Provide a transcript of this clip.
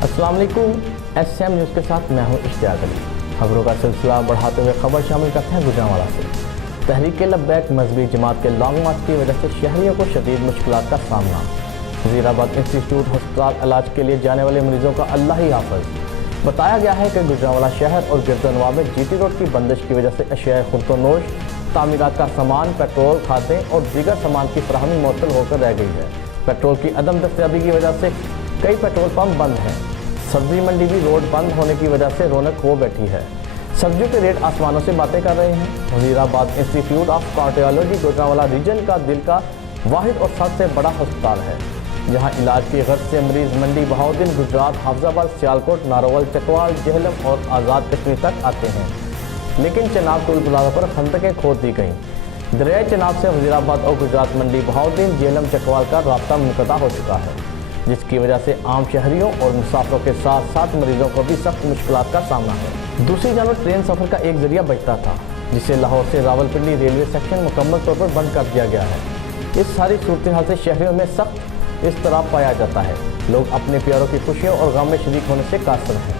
अस्सलाम वालेकुम। SM news के साथ मैं हूं इश्तियाक अली। खबरों का सिलसिला बढ़ाते हुए खबर शामिल करते हैं गुजरांवाला से। तहरीक लब्बैक मजहबी जमात के लॉन्ग मार्च की वजह से शहरियों को शदीद मुश्किलात का सामना। वज़ीराबाद इंस्टीट्यूट अस्पताल इलाज के लिए जाने वाले मरीजों का अल्लाह ही हाफ़िज़। बताया गया है कि गुजरांवाला शहर और गिरदनवा में जीटी रोड की बंदिश की वजह से अशिया खुर्दोनोश, तामीरात का सामान, पेट्रोल, खादें और दीगर सामान की फराहमी मुअत्तल होकर रह गई है। पेट्रोल की अदम दस्तयाबी की वजह से कई पेट्रोल पंप बंद हैं। सब्जी मंडी भी रोड बंद होने की वजह से रौनक खो बैठी है। सब्जियों के रेट आसमानों से बातें कर रहे हैं। Wazirabad institute of cardiology Gujranwala region का दिल का वाहिद और सबसे बड़ा अस्पताल है, जहां इलाज की गर्ज से मरीज मंडी, बहाउद्दीन, गुजरात, हाफजाबाद, सियालकोट, नारोवल, चकवाल, जेहलम और आज़ाद कश्मीर तक आते हैं। लेकिन चनाब टोल प्लाजा पर खंदकें खोद दी गईं। दरिया चनाब से वज़ीराबाद और गुजरात मंडी, बहाउद्दीन, जेहलम, चकवाल का रास्ता मुनक़ता हो चुका है, जिसकी वजह से आम शहरियों और मुसाफिरों के साथ साथ मरीजों को भी सख्त मुश्किलात का सामना है। दूसरी जानब ट्रेन सफ़र का एक जरिया बचता था, जिसे लाहौर से रावलपिंडी रेलवे सेक्शन मुकम्मल तौर पर बंद कर दिया गया है। इस सारी सूरत हाल से शहरियों में सख्त इज़्तिराब पाया जाता है। लोग अपने प्यारों की खुशियों और गम में शरीक होने से कासिर हैं।